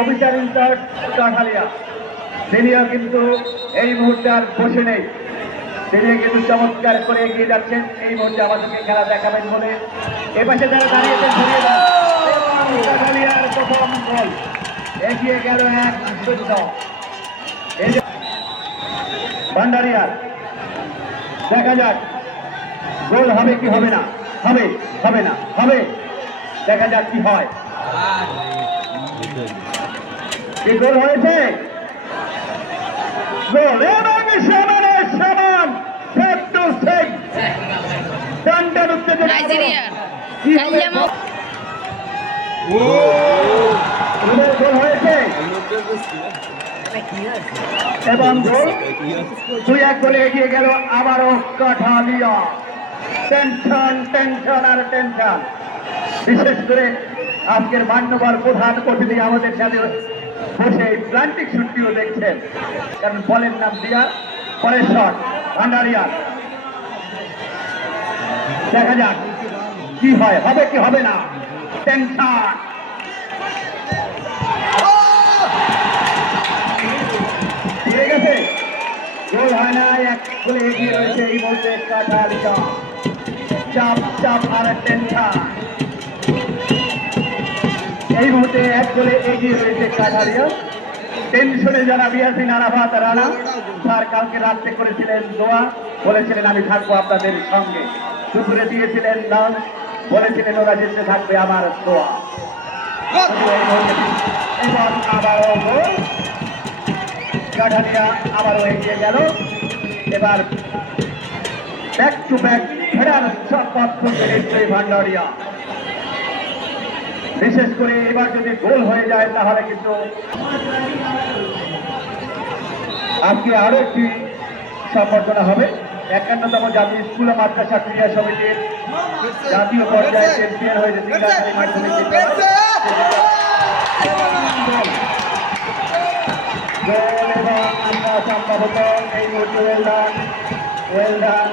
Officer in charge Kathalia তিনিও কিন্তু এই মুহূর্তে আর বসে নেই, তিনি কিন্তু চমৎকার করে এগিয়ে যাচ্ছেন। এই মুহূর্তে আমাদেরকে খেলা দেখাবেন বলে এপাশে যারা দাঁড়িয়েছেন ধরিয়ে দেন। কাঠালিয়ার প্রথম গোল এগিয়ে গেল 1-0। এই যে ভান্ডারিয়ার, দেখা যাক গোল হবে কি হবে না, হবে হবে না হবে, দেখা যাক কি হয়। কি গোল হয়েছে? গোল এবং সমানে সমান, সেভ টু সেভ, টানটান উত্তেজনা কি হবে? গোল হয়েছে এবং গোল 2-1 গোলে এগিয়ে গেল আবারও কাঠালিয়া। টেনশন টেনশন আর টেনশন, বিশেষ করে আজকের মান্যবর প্রধান অতিথি আমাদের সাথে বসে প্লান্টিক শুটটিও দেখছেন, কারণ বলের নাম দিয়া পরের শট ভান্ডারিয়া। দেখা যাক কি হয়, হবে কি হবে না, টেনশন। ঠিক গেছে, গোল হয় না, 1 গোলে এগিয়ে রয়েছে এই বলতে কাঠালিয়া। চাপ চাপ আর টেনশন, এই মুহূর্তে 1 গোলে এগিয়ে রয়েছে কাঠালিয়া। টেনশনে যারা বিয়াসিন আরাফাত রানা স্যার কালকে রাত্রে করেছিলেন দোয়া, বলেছিলেন আমি থাকবো আপনাদের সঙ্গে, দুপুরে দিয়েছিলেন দান, বলেছিলেন ওরা জিততে থাকবে আমার দোয়া। এবং আবারও গোল, কাঠালিয়া আবারও এগিয়ে গেল। এবার ব্যাক টু ব্যাক ফেরার পথ খুঁজে নিচ্ছে ভান্ডারিয়া। বিশেষ করে এবার যদি গোল হয়ে যায় তাহলে কিন্তু আজকে আরো একটি সম্বর্ধনা হবে। 51তম জাতীয় স্কুল ও মাদ্রাসা ক্রীড়া সমিতির জাতীয় পর্যায়ে চ্যাম্পিয়ন হয়েছে সিঙ্গারখালী মাধ্যমিক বিদ্যালয়। গোল এবং আমরা সম্ভবত এই মুহূর্তে ওয়েল ডান